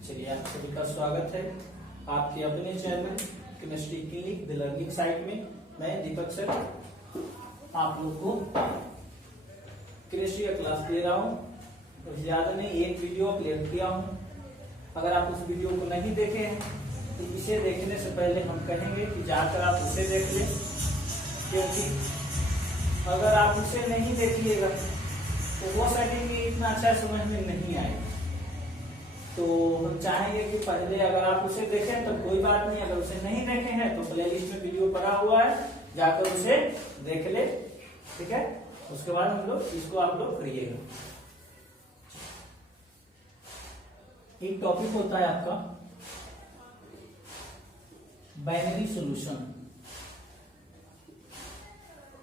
चलिए आप सभी का स्वागत है आपके अपने channel chemistry clinic the learning site में। मैं दीपक सर आप लोग को केमिस्ट्री का क्लास दे रहा हूँ। ज्यादा नहीं, एक वीडियो अपलोड किया हूँ। अगर आप उस वीडियो को नहीं देखे हैं तो इसे देखने से पहले हम कहेंगे कि जाकर आप उसे देख लें, क्योंकि अगर आप उसे नहीं देखिएगा तो हो सकेगी इतना अच्छा समझ में नहीं आएगा। तो हम चाहेंगे कि पहले अगर आप उसे देखें तो कोई बात नहीं, अगर उसे नहीं देखे हैं तो प्लेलिस्ट में वीडियो पड़ा हुआ है, जाकर उसे देख ले, ठीक है। उसके बाद हम लोग इसको आप लोग करिएगा। एक टॉपिक होता है आपका बाइनरी सॉल्यूशन।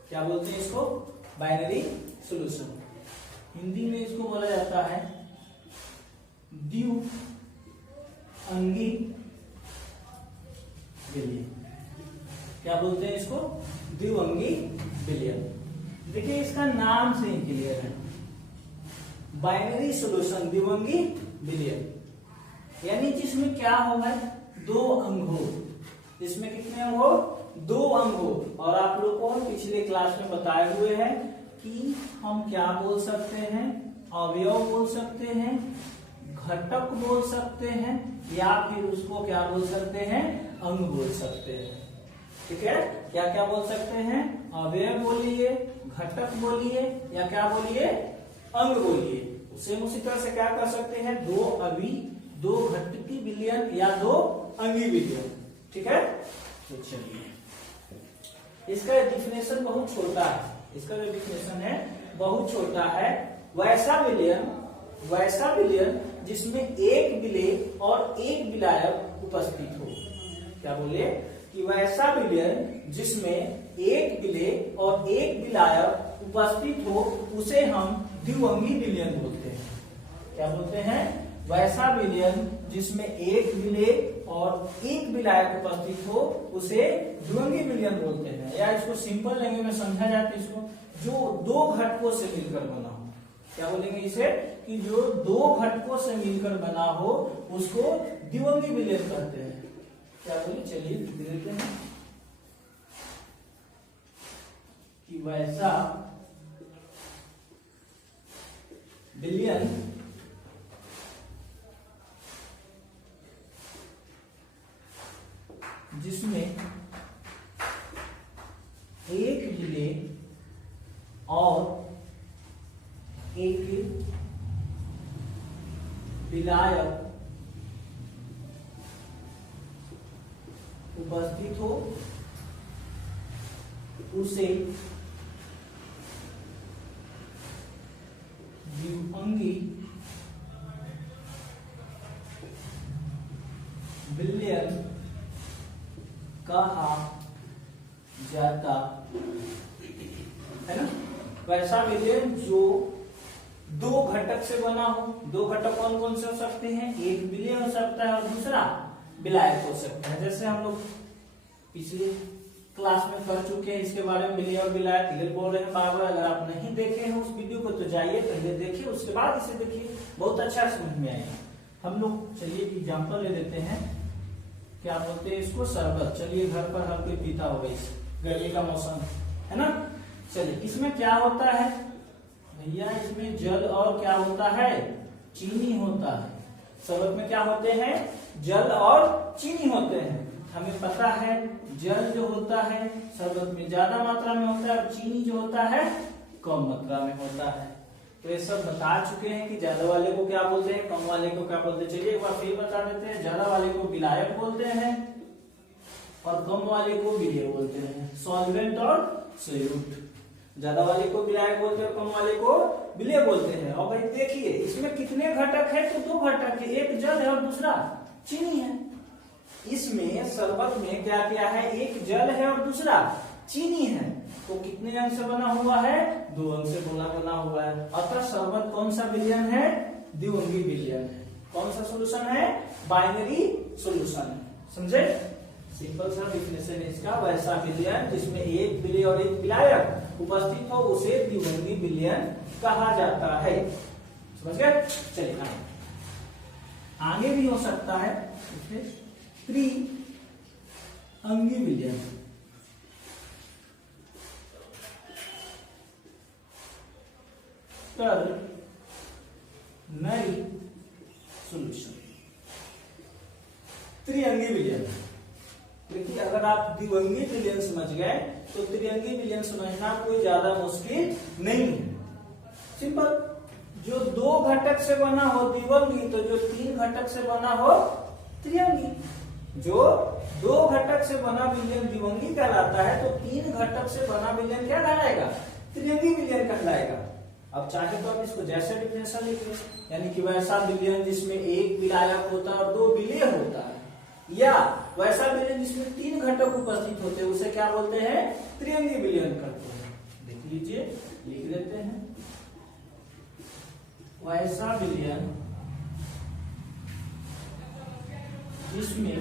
क्या बोलते हैं इसको? Binary solution. हिंदी में इसको बोला जाता है द्विअंगी विलयन। क्या बोलते हैं इसको? द्विअंगी विलयन। देखिए इसका नाम से ही क्लियर है, बाइनरी सॉल्यूशन द्विअंगी विलयन, यानी जिसमें क्या होगा, दो अंग हो। इसमें कितने अंग हो? दो अंग हो। और आप लोग को पिछले क्लास में बताए हुए हैं कि हम क्या बोल सकते हैं, अवयव बोल सकते हैं, घटक बोल सकते हैं, या फिर उसको क्या बोल सकते हैं, अंग बोल सकते हैं। ठीक है, क्या क्या बोल सकते हैं? अवयव बोलिए, घटक बोलिए, या क्या बोलिए, अंग बोलिए। सेम उसी तरह से क्या कर सकते हैं, दो घटकी विलयन या दो अंगी विलयन। ठीक है, तो चलिए इसका डिफिनेशन बहुत छोटा है। इसका जो डिफिनेशन है बहुत छोटा है। वैसा विलयन जिसमें एक विलेय और एक विलायक उपस्थित हो। क्या बोले कि वैसा विलयन जिसमें एक विलेय और एक विलायक उपस्थित हो उसे हम द्विअंगी विलयन बोलते हैं। क्या बोलते हैं? वैसा विलयन जिसमें एक विलेय और एक विलायक उपस्थित हो उसे द्विअंगी विलयन बोलते हैं। या इसको सिंपल लैंग्वेज में समझा जाता है, इसको जो दो घटकों से मिलकर बना हो। क्या बोलेंगे इसे? कि जो दो घटकों से मिलकर बना हो उसको द्विअंगी विलयन कहते हैं। क्या बोले? चलिए देखते हैं कि वैसा विलयन जिसमें एक विलेय और एक विलायक उपस्थित हो उसे द्विअंगी विलयन कहा जाता है ना। वैसा विलयन जो दो घटक से बना हो। दो घटक कौन कौन से हो सकते हैं? एक विलेय हो सकता है और दूसरा विलायक हो सकता है। जैसे हम लोग पिछले क्लास में कर चुके हैं इसके बारे में, विलेय और विलायक क्लियर बोल रहे हैं बार बार। अगर आप नहीं देखे हैं उस वीडियो को तो जाइए पहले देखिए, उसके बाद इसे देखिए, बहुत अच्छा समझ में आएगा। हम लोग चलिए एग्जाम्पल ले लेते हैं। क्या बोलते हैं इसको? शरबत। चलिए घर पर हर कोई पीता होगा, इस गर्मी का मौसम है ना। चलिए इसमें क्या होता है भैया? इसमें जल और क्या होता है? चीनी होता है। शरबत में क्या होते हैं? जल और चीनी होते हैं। हमें पता है जल जो होता है शरबत में ज्यादा मात्रा में होता है और चीनी जो होता है कम मात्रा में होता है। तो ये सब बता चुके हैं कि ज्यादा वाले को क्या बोलते हैं, कम वाले को क्या बोलते हैं। चलिए एक बार फिर बता देते हैं। ज्यादा वाले को विलायक बोलते हैं और कम वाले को विलेय बोलते हैं। सॉल्वेंट और सोल्यूट। ज्यादा वाले को विलायक बोलते हैं, कम वाले को विलेय बोलते हैं। और भाई देखिए इसमें कितने घटक है? तो दो घटक है, एक जल है और दूसरा चीनी है। इसमें शरबत में क्या क्या है? एक जल है और दूसरा चीनी है। तो कितने अंग से बना हुआ है? दो अंग से बना हुआ है। अतः शरबत कौन सा विलयन है? द्विअंगी विलयन है। कौन सा सॉल्यूशन है? बाइनरी सॉल्यूशन है। समझे? सिंपल सा डिफिनेशन है इसका। वैसा विलयन जिसमें एक विलेय और एक विलायक उपस्थित हो उसे द्विअंगी विलयन कहा जाता है। समझ गए? चलिए आगे भी हो सकता है त्रिअंगी विलयन। नई सॉल्यूशन त्रिअंगी विलयन। देखिए अगर आप द्विअंगी विलयन समझ गए तो त्रिअंगी विलयन समझना कोई ज्यादा मुश्किल नहीं है। सिंपल, जो दो घटक से बना हो द्विअंगी, तो जो तीन घटक से बना हो त्रिअंगी। जो दो घटक से बना विलयन द्विअंगी कहलाता है, तो तीन घटक से बना विलयन क्या कहलाएगा? त्रिअंगी विलयन कहलाएगा। अब चाहे तो आप इसको जैसे डिफरेंशियल लिखिए, यानी कि वैसा विलयन जिसमें एक विलायक होता है और दो विलेय होता है, या वैसा विलयन जिसमें तीन घटक उपस्थित होते हैं, उसे क्या बोलते हैं? त्रिअंगी विलयन करते हैं। देख लीजिए, लिख लेते हैं। वैसा विलयन जिसमें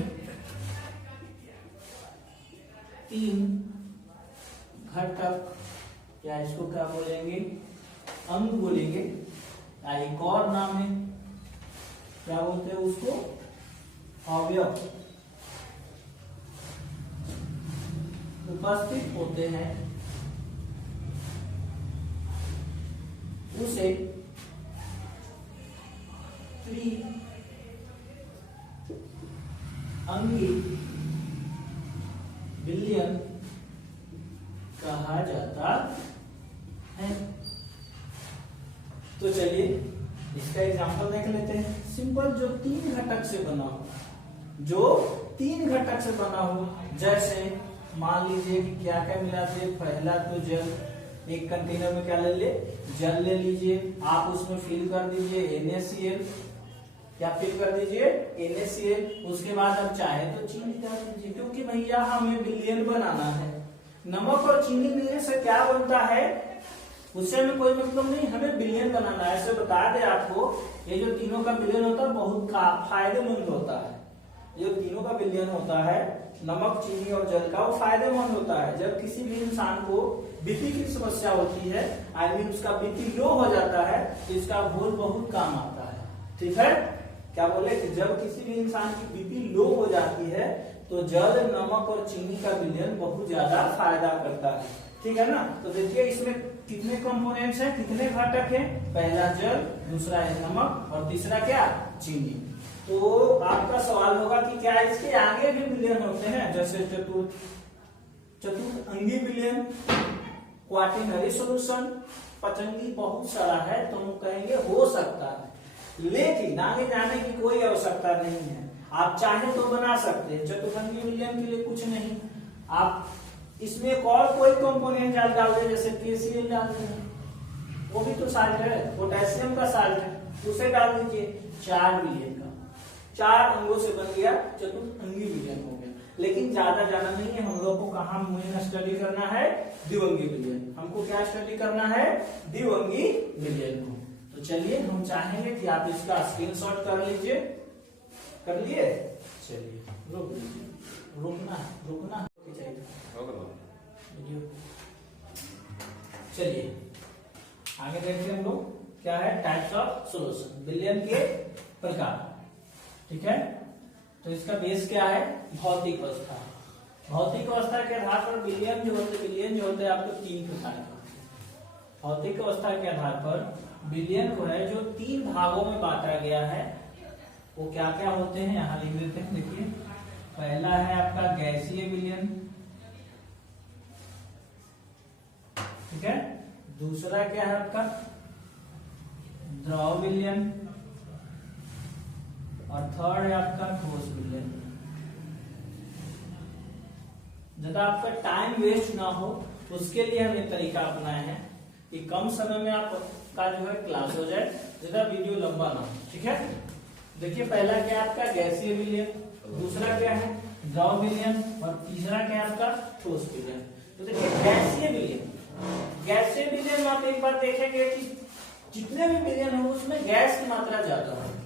तीन घटक, या इसको क्या बोलेंगे? अंग बोलेंगे, या एक और नाम है, क्या बोलते हैं उसको? अवयव उपस्थित होते हैं, उसे त्रिअंगी विलयन कहा जाता है। तो चलिए इसका एग्जांपल देख लेते हैं। सिंपल, जो तीन घटक से बना हो, जो तीन घटक से बना हो, जैसे मान लीजिए कि क्या क्या मिलाते हैं? पहला तो जल, एक कंटेनर में क्या ले ले? जल ले लीजिए, आप उसमें फिल कर दीजिए NaCl, क्या फिल कर दीजिए? NaCl। उसके बाद अब चाहे तो चीनी डाल दीजिए, क्योंकि भैया हमें विलयन बनाना है। नमक और चीनी मिलने से क्या बनता है उससे हमें कोई मतलब नहीं, हमें विलयन बनाना है। ऐसे बता दे आपको, ये जो तीनों का विलयन होता है बहुत फायदेमंद होता है। जो तीनों का विलयन होता है, नमक, चीनी और जल का, वो फायदेमंद होता है। जब किसी भी इंसान को बीपी की समस्या होती है, आई मीन उसका बीपी लो हो जाता है, तो इसका घोल बहुत काम आता है। ठीक है, क्या बोले कि जब किसी भी इंसान की बीपी लो हो जाती है तो जल, नमक और चीनी का विलयन बहुत ज्यादा फायदा करता है। ठीक है ना? तो देखिए इसमें कितने कंपोनेंट्स हैं, कितने घटक हैं? पहला जल, दूसरा है नमक और तीसरा क्या? चीनी। तो आपका सवाल होगा कि क्या इसके आगे भी विलयन होते हैं, जैसे चतुर्थअंगी विलयन, क्वाटरनरी सॉल्यूशन, पंचअंगी, बहुत सारा है। तो हम कहेंगे हो सकता है, लेकिन आगे जाने की कोई आवश्यकता नहीं है। आप चाहे तो बना सकते हैं। चतुर्थअंगी विलयन के लिए कुछ नहीं, आप इसमें एक और कोई कंपोनेंट डाल दे, जैसे KCl डाल देंगे, वो भी तो साल्ट है, पोटेशियम का साल्ट है, उसे डाल दीजिए। 4 विलयन का, 4 अंगों से बन गया चतुर्थअंगी विलयन हो गया। लेकिन ज्यादा जाना नहीं है, हम लोग को कहाँ मेन स्टडी करना है? द्विअंगी विलयन। हमको क्या स्टडी करना है? द्विअंगी विलयन को। तो चलिए हम चाहेंगे कि आप इसका स्क्रीनशॉट कर लीजिए। कर लिए? चलिए रुक लीजिए, रुकना चलिए आगे देखते हैं हम लोग क्या है? टाइप्स ऑफ सॉल्यूशन, विलयन के प्रकार। ठीक है, तो इसका बेस क्या है? भौतिक अवस्था। भौतिक अवस्था के आधार पर विलयन जो होते हैं आपको 3 प्रकार के। भौतिक अवस्था के आधार पर विलयन को है जो 3 भागों में बांटा गया है, वो क्या क्या होते हैं यहाँ लिख देते हैं। देखिए, पहला है आपका गैसीय विलयन, ठीक है। दूसरा क्या है आपका? द्रव विलयन, और थर्ड है आपका ठोस विलयन। ज्यादा आपका टाइम वेस्ट ना हो उसके लिए हमने तरीका अपनाया है कि कम समय में आपका जो है क्लास हो जाए, ज्यादा वीडियो लंबा ना हो। ठीक है, देखिए पहला क्या है आपका? गैसीय विलयन, दूसरा क्या है? द्रव विलयन, और तीसरा क्या है आपका? ठोस विलयन। तो देखिए गैसीय विलयन, गैसीय विलयन में आप एक बार देखेंगे कि जितने भी विलयन हो उसमें गैस की मात्रा ज्यादा होगी।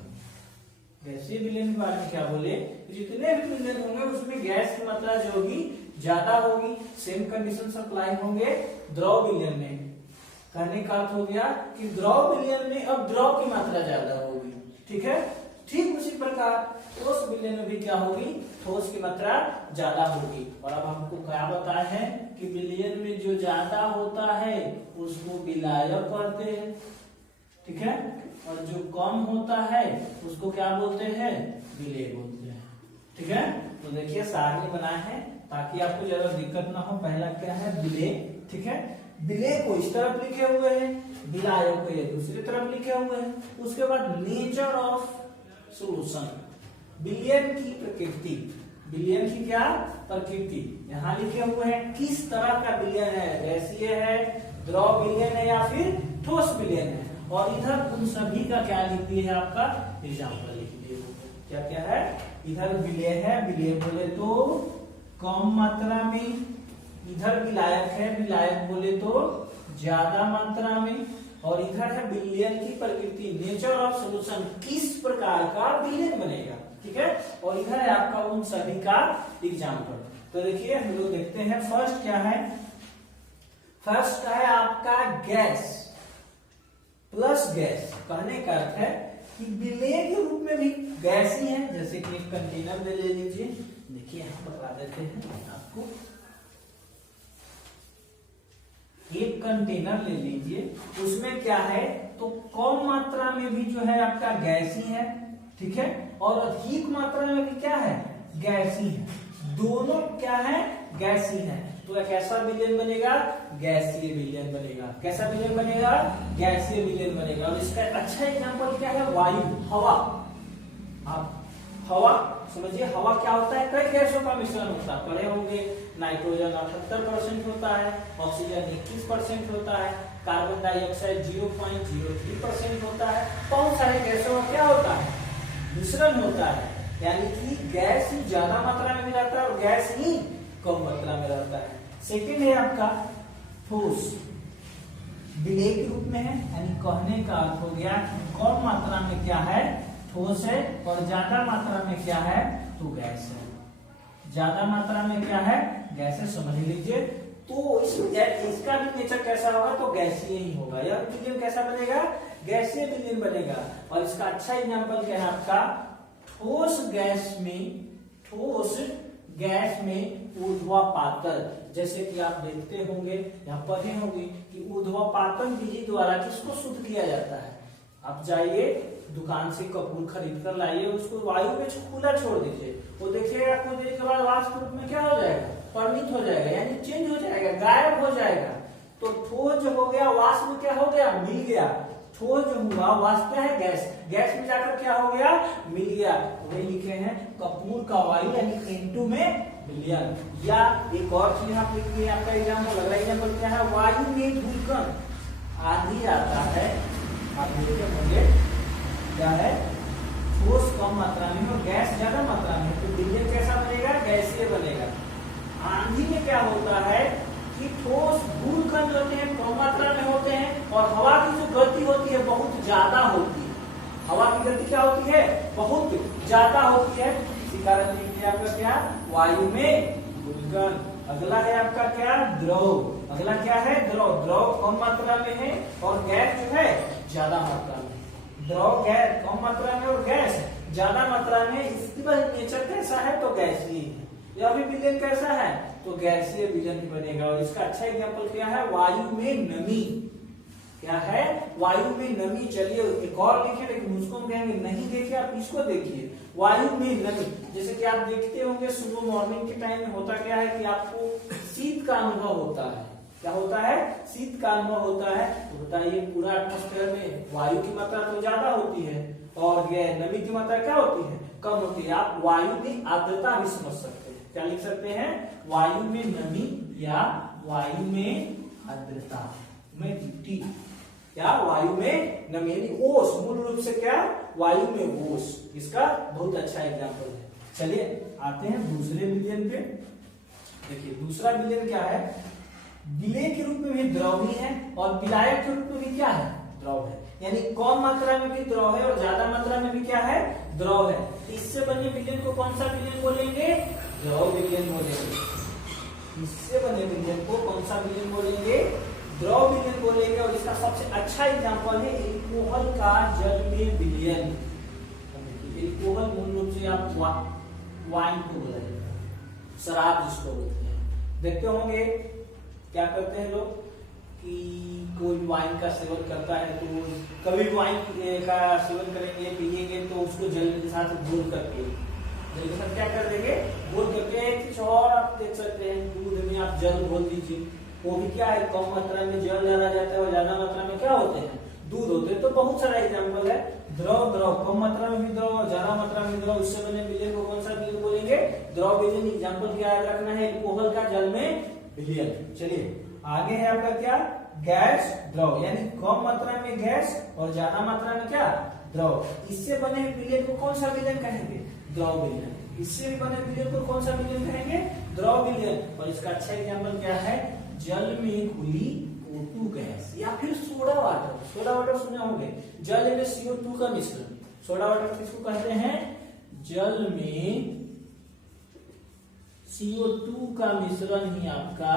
गैसीय विलयन के बारे में क्या बोले? जितने भी विलयन होंगे उसमें गैस की मात्रा जो होगी ज्यादा होगी। सेम कंडीशन सप्लाई होंगे द्रव विलयन में। कहने का अर्थ हो गया कि द्रव विलयन में अब द्रव की मात्रा ज्यादा होगी। ठीक है, ठीक उसी प्रकार प्रकार ठोस विलयन में भी क्या होगी, ठोस की मात्रा ज्यादा होगी। और अब हमको क्या बताया है कि विलयन में जो ज्यादा होता है उसको विलायक कहते हैं, ठीक है, और जो कम होता है उसको क्या बोलते हैं, विलेय बोलते हैं, ठीक है। तो देखिए सारणी बनाए हैं ताकि आपको ज्यादा दिक्कत ना हो। पहला क्या है, विलेय, ठीक है, विलेय को इस तरफ लिखे हुए हैं, विलायक को ये दूसरी तरफ लिखे हुए हैं। उसके बाद नेचर ऑफ सॉल्यूशन, विलयन की प्रकृति, विलयन की क्या प्रकृति यहाँ लिखे हुए हैं। किस तरह का विलयन है, गैसीय है, द्रव विलयन है या फिर ठोस विलयन है। और इधर उन सभी का क्या लिख दिए है, आपका एग्जाम्पल लिख दिए। क्या क्या है, इधर विलेय है, विलेय बोले तो कम मात्रा में, इधर विलायक है, विलायक बोले तो ज्यादा मात्रा में, और इधर है विलयन की प्रकृति, नेचर ऑफ सॉल्यूशन, किस प्रकार का विलयन बनेगा, ठीक है। और इधर है आपका उन सभी का एग्जाम्पल। तो देखिए हम लोग देखते हैं फर्स्ट क्या है, फर्स्ट का है आपका गैस प्लस गैस। कहने का अर्थ है कि विलेय के रूप में भी गैस ही है। जैसे कि एक कंटेनर में ले लीजिए, देखिए यहां बता देते हैं आपको, एक कंटेनर ले लीजिए, उसमें क्या है तो कम मात्रा में भी जो है आपका गैस ही है, ठीक है, और अधिक मात्रा में भी क्या है, गैस ही है, दोनों क्या है, गैस ही है। तो एक ऐसा विलयन बनेगा, गैसीय विलयन बनेगा। कैसा विलयन बनेगा, गैसीय विलयन बनेगा। और इसका अच्छा एग्जांपल क्या है, वायु, हवा। आप हवा समझिए, हवा क्या होता है, कई गैसों का मिश्रण होता है। पढ़े होंगे, नाइट्रोजन 78% होता है, ऑक्सीजन 21% होता है, कार्बन डाइऑक्साइड 0.03% होता है। बहुत सारे गैसों का क्या होता है, मिश्रण होता है। यानी कि गैस ही ज्यादा मात्रा में भी रहता है और गैस ही कम मात्रा में रहता है। सेकेंड है आपका ठोस, विलेय के रूप में है, यानी कहने का अर्थ हो गया कम मात्रा में क्या है, ठोस है, और ज्यादा मात्रा में क्या है, तो गैस है। ज्यादा मात्रा में क्या है, गैस है, समझ लीजिए। तो इसका भी नेचर कैसा होगा, तो गैसीय ही होगा। यह विलयन कैसा बनेगा, गैसीय विलयन बनेगा। और इसका अच्छा एग्जांपल क्या है आपका, ठोस गैस में ऊर्ध्वापातन। जैसे कि आप देखते होंगे, यहाँ पढ़े होंगे कि ऊर्ध्वापातन विधि द्वारा किसको शुद्ध किया जाता है। आप जाइए दुकान से कपूर खरीद कर लाइए, उसको वायु में खुला छोड़ दीजिए, वो देखिएगा कुछ देर के बाद वाष्प रूप में क्या हो जाएगा, परिणित हो जाएगा, यानी चेंज हो जाएगा, गायब हो जाएगा। तो ठोस जो हो गया, वाष्प में क्या हो गया, मिल गया। ठोस जो हुआ वाष्प है गैस, गैस में जाकर क्या हो गया, मिल गया। वही लिखे हैं कपूर का वायु यानी N2 में विलयन। या एक और चीज आप लिखिए, आपका एग्जाम्पल लग रहा है, एग्जाम्पल क्या है, वायु में धूलकण आंधी आता है, आप देखे होंगे क्या है, ठोस कम मात्रा में और गैस ज्यादा मात्रा में, तो विलयन कैसा बनेगा, गैसीय बनेगा। आंधी में क्या होता है कि ठोस धूलकण होते हैं, कम मात्रा में होते हैं, और हवा की जो गति होती है बहुत ज्यादा होती है। हवा की गति क्या होती है, बहुत ज्यादा होती है। इसी कारण लिखिए आपका क्या, वायु में धूलकण। अगला है आपका क्या, द्रव। अगला क्या है, द्रव। द्रव कम मात्रा में है और गैस जो है ज्यादा मात्रा में। द्रव गैस कम मात्रा में और गैस ज्यादा मात्रा में। इसका नेचर कैसा है, तो गैसीय है। यह भी विलयन कैसा है, तो गैसीय विलयन बनेगा। और इसका अच्छा एग्जांपल क्या है, वायु में नमी। क्या है, वायु में नमी। चलिए एक और लिखे, लेकिन उसको हम कहेंगे नहीं, देखिए आप इसको देखिए, वायु में नमी। जैसे कि आप देखते होंगे सुबह मॉर्निंग के टाइम में होता क्या है कि आपको शीत का अनुभव होता है। क्या होता है, शीत का अनुभव होता है। तो बताइए पूरा एटमॉस्फेयर में वायु की मात्रा तो ज्यादा होती है और नमी की मात्रा क्या होती है, कम होती है। आप वायु में आर्द्रता भी समझ सकते हैं। क्या लिख सकते हैं, वायु में नमी या वायु में आर्द्रता में टी। क्या, वायु में नमी यानी ओस, मूल रूप से क्या, वायु में ओस। इसका बहुत अच्छा एग्जांपल है। चलिए आते हैं दूसरे विलयन पे। देखिए दूसरा विलयन क्या है, विलेय के रूप में भी द्रव ही है और विलायक के रूप में भी क्या है, द्रव है। यानी कम मात्रा में भी द्रव है और ज्यादा मात्रा में भी क्या है, द्रव है। इससे बने विलयन को कौन सा विलयन बोलेंगे, द्रव विलयन बोलेंगे। इससे बने विलयन को कौन सा विलयन बोलेंगे, द्रव विलयन बोलेंगे। और इसका सबसे अच्छा एग्जांपल है एल्कोहल का जल में विलयन। एल्कोहल मूल शराब जिसको बोलते हैं। देखते होंगे क्या करते हैं लोग कि कोई वाइन का सेवन करता है तो कभी वाइन का सेवन करेंगे पिएंगे तो उसको जल के साथ घोल करके जल के साथ क्या कर देंगे घोल करके कुछ और आप देख सकते हैं दूध में आप जल घोल दीजिए, वो भी क्या है कम मात्रा में जल डाला जाता है और ज्यादा मात्रा में क्या होते हैं दूध होते हैं। तो बहुत सारा एग्जाम्पल है, द्रव द्रव कम मात्रा में भी द्रव और ज्यादा मात्रा में द्रव, इससे बने विलयन को कौन सा विलयन बोलेंगे द्रव विलयन। एग्जाम्पल क्या याद रखना है एल्कोहल का जल में विलयन। चलिए आगे है आपका क्या गैस द्रव, यानी कम मात्रा में गैस और ज्यादा मात्रा में क्या द्रव, इससे बने विलयन को कौन सा विलयन कहेंगे द्रव विलयन। इससे भी बने विलयन को कौन सा विलयन कहेंगे द्रव विलयन। और इसका अच्छा एग्जाम्पल क्या है जल में घुली O2 गैस या फिर सोडा वाटर। सोडा वाटर सुने होंगे, जल में CO2 का मिश्रण। सोडा वाटर किसको कहते हैं जल में CO2 का मिश्रण ही आपका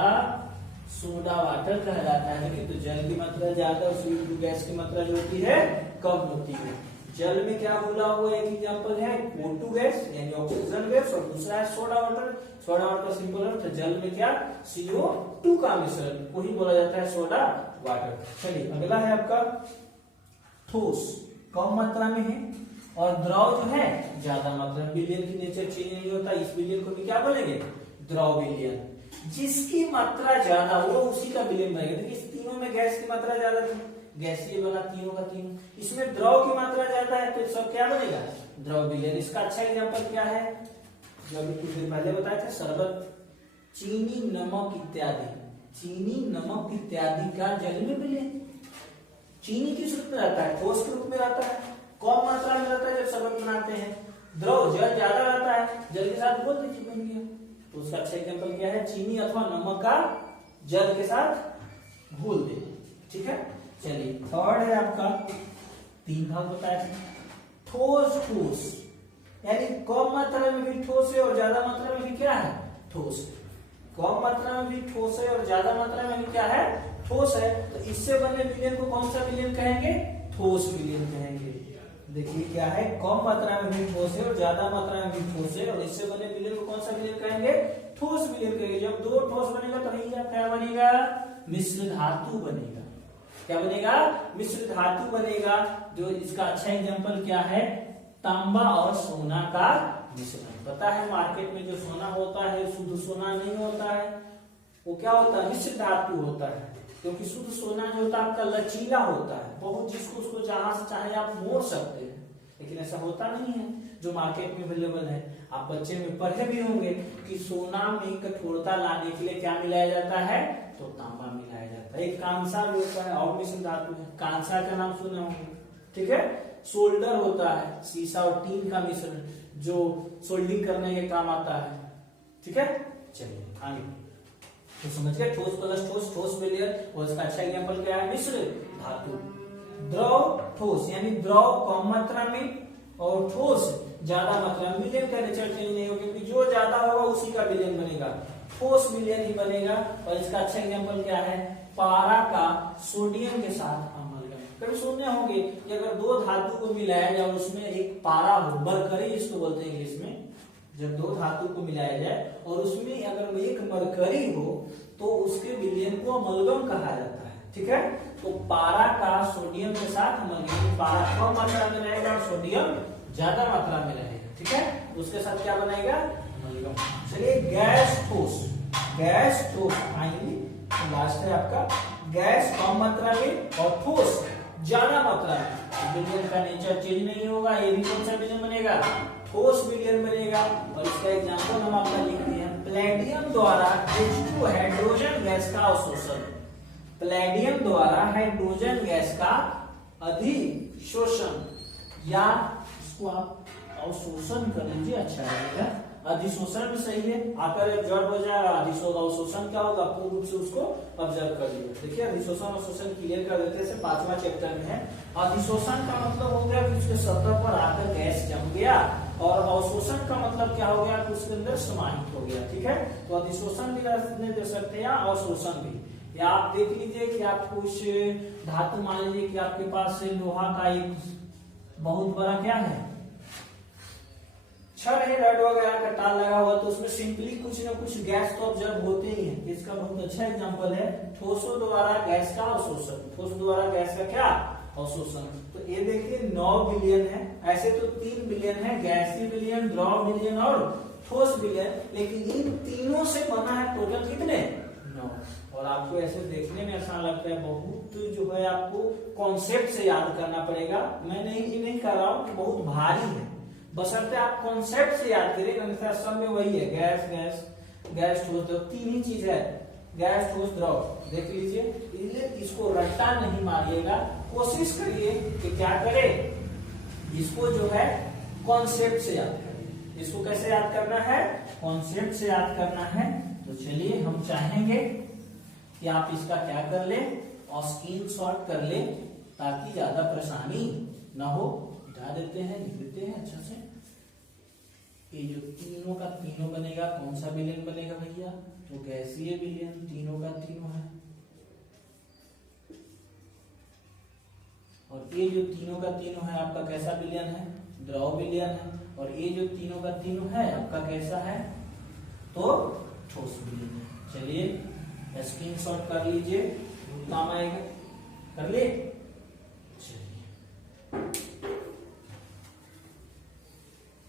सोडा वाटर कहा जाता है। लेकिन तो जल की मात्रा ज्यादा और CO2 गैस की मात्रा जो होती है कम होती है। जल में क्या घुला हुआ एक एग्जांपल है O2 गैस यानी ऑक्सीजन गैस और दूसरा है soda water. Soda water simple अर्थ जल में क्या CO2 का मिश्रण को ही बोला जाता है सोडा वाटर। चलिए अगला है आपका ठोस, कम मात्रा में है और द्रव जो है ज्यादा मात्रा में। विलयन की नेचर चेंज नहीं होता, इस विलयन को भी क्या बोलेंगे द्रव विलयन। जिसकी मात्रा ज्यादा हो उसी का विलयन बनेगा। देखिए इस तीनों में गैस की मात्रा ज्यादा थी, गैसीय बना तीनों का तीनों, इसमें द्रव की मात्रा ज्यादा है तो सब क्या बनेगा द्रव विलयन। इसका अच्छा एग्जांपल क्या है जो अभी कुछ देर पहले बताया था शरबत, चीनी नमक इत्यादि, चीनी नमक इत्यादि का जल में विलयन। चीनी किस रूप में रहता है ठोस के रूप में रहता है, कम मात्रा में रहता है जब शरबत बनाते हैं। द्रव जल ज्यादा रहता है, जल के साथ घोल दीजिए बन गया। तो उसका अच्छा एग्जांपल क्या है चीनी अथवा नमक का जल के साथ घोल देना। ठीक है चलिए थर्ड है आपका तीन भाग बताया ठोस ठोस, यानी कम मात्रा में भी ठोस है और ज्यादा मात्रा में भी क्या है ठोस है। कम मात्रा में भी ठोस है और ज्यादा मात्रा में भी क्या है ठोस है। तो इससे बने विलयन को कौन सा विलयन कहेंगे ठोस विलयन कहेंगे। देखिए क्या है कम मात्रा में भी ठोस है और ज्यादा मात्रा में भी ठोस है और इससे बने विलयन को कौन सा विलयन कहेंगे ठोस विलयन कहेंगे। जब दो ठोस बनेगा तो भैया क्या बनेगा मिश्र धातु बनेगा। क्या बनेगा मिश्र धातु बनेगा। जो इसका अच्छा एग्जांपल क्या है तांबा और सोना का मिश्रण। पता है मार्केट में जो सोना होता है शुद्ध सोना नहीं होता है, वो क्या होता है मिश्र धातु होता है। क्योंकि शुद्ध सोना जो होता है आपका लचीला होता है, बहुत जिसको उसको जहां से चाहे आप मोड़ सकते हैं, लेकिन ऐसा होता नहीं है जो मार्केट में अवेलेबल है। आप बच्चे में पढ़े भी होंगे कि सोना में कठोरता लाने के लिए क्या मिलाया जाता है तो तांबा मिलाया जाता है। एक कांसा भी होता है और मिश्र धातु है, कांसा का नाम सुने होंगे। ठीक है सोल्डर होता है सीसा और टीन का मिश्रण जो सोल्डिंग करने के काम आता है। ठीक है चलिए आगे तो समझ गए ठोस प्लस ठोस ठोस विलयन। और इसका अच्छा एग्जांपल क्या है मिश्र धातु। द्रव ठोस यानी द्रव कम मात्रा में और ठोस ज्यादा मात्रा में। विलयन का नेचर चेंज नहीं होगा क्योंकि जो ज्यादा होगा उसी का विलयन बनेगा, ठोस विलयन ही बनेगा। और इसका अच्छा एग्जांपल क्या है पारा का सोडियम के साथ अम्लगम। कभी सुनने होंगे कि अगर दो धातु को मिलाया जाए उसमें एक पारा हो मरकरी जिसको बोलते हैं इंग्लिश में, जब दो धातु को मिलाया जाए और उसमें अगर एक मरकरी हो तो उसके विलयन को अमलगम कहा जाता है। ठीक है तो पारा का सोडियम के साथ अमलगम, पारा कम मात्रा में रहेगा और सोडियम ज्यादा मात्रा में रहेगा। ठीक है उसके साथ क्या बनाएगा अमलगम। चलिए गैस ठोस, गैस ठोस आएंगे तो लास्ट है आपका गैस कम मात्रा में और ठोस ज्यादा मात्रा में। विलयन का नेचर चेंज नहीं होगा, ये भी कौन सा विलयन बनेगा ठोस विलयन बनेगा। और इसका एग्जांपल हम आपका लिख दिए हैं प्लेडियम द्वारा H2 हाइड्रोजन गैस का अवशोषण। प्लेडियम द्वारा हाइड्रोजन गैस का अधिशोषण या इसको आप अवशोषण कर लीजिए अच्छा रहेगा। अधिशोषण भी सही है, आकर जड़ हो जाएगा अवशोषण क्या होगा पूर्ण रूप से उसको ऑब्जर्व कर लिया। देखिए अधिशोषण अवशोषण क्लियर कर देते हैं 5वां चैप्टर में है। अधिशोषण का मतलब हो गया कि उसके सतह पर आकर गैस जम गया और अवशोषण का मतलब क्या हो गया कि उसके अंदर समाहित हो गया। ठीक है तो अधिशोषण भी दे सकते हैं या अवशोषण भी। या आप देख लीजिए कि आप कुछ धातु मान लीजिए कि आपके पास लोहा का एक बहुत बड़ा क्या है छड़ है, रड वगैरह का टाल लगा हुआ, तो उसमें सिंपली कुछ ना कुछ गैस तो ऑब्जर्व होते ही है। इसका बहुत अच्छा एग्जांपल है ठोसों द्वारा गैस का अवशोषण। ठोस द्वारा गैस का क्या अवशोषण। तो ये देखिए 9 बिलियन है, ऐसे तो 3 बिलियन है, गैसीय बिलियन, द्रव बिलियन और ठोस बिलियन, लेकिन इन तीनों से बना है टोटल कितने 9। और आपको ऐसे देखने में आसान लगता है, बहुत जो है आपको कॉन्सेप्ट से याद करना पड़ेगा। मैं नहीं कर रहा हूँ कि बहुत भारी है, बशर्ते आप कॉन्सेप्ट से याद करें, अन्यथा सब में वही है, गैस गैस गैस ठोस द्रव, तीन ही चीज है, गैस ठोस द्रव। देख लीजिए, इसको रट्टा नहीं मारिएगा, कोशिश करिए कि क्या करे, इसको जो है कॉन्सेप्ट से याद करें। इसको कैसे याद करना है, कॉन्सेप्ट से याद करना है। तो चलिए हम चाहेंगे कि आप इसका क्या कर ले और स्क्रीनशॉट कर ले, ताकि ज्यादा परेशानी ना हो। हटा देते हैं, लिख देते हैं अच्छा से। ये जो तीनों का तीनों बनेगा, कौन सा विलयन बनेगा भैया, तो गैसीय विलयन, तीनों का तीनों है। और ये जो तीनों का तीनों है आपका कैसा विलयन है, द्रव विलयन है। और ये जो तीनों का तीनों है आपका कैसा है, तो ठोस विलयन है। चलिए स्क्रीनशॉट कर लीजिए, काम आएगा। कर ले,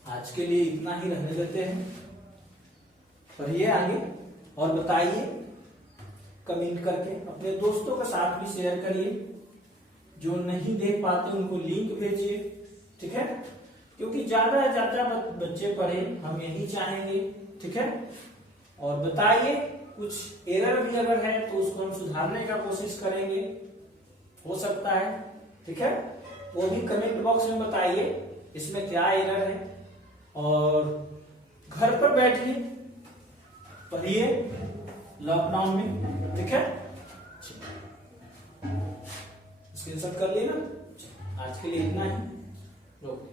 आज के लिए इतना ही रहने देते हैं। पढ़िए आगे और बताइए कमेंट करके, अपने दोस्तों के साथ भी शेयर करिए, जो नहीं देख पाते उनको लिंक भेजिए, ठीक है, क्योंकि ज्यादा बच्चे पढ़े, हम यही चाहेंगे, ठीक है। और बताइए कुछ एरर भी अगर है तो उसको हम सुधारने का कोशिश करेंगे, हो सकता है, ठीक है, वो भी कमेंट बॉक्स में बताइए इसमें क्या एरर है। और घर पर बैठिए, पढ़िए लॉकडाउन में, ठीक है। स्क्रीनशॉट कर लिए ना, आज के लिए इतना ही, रोक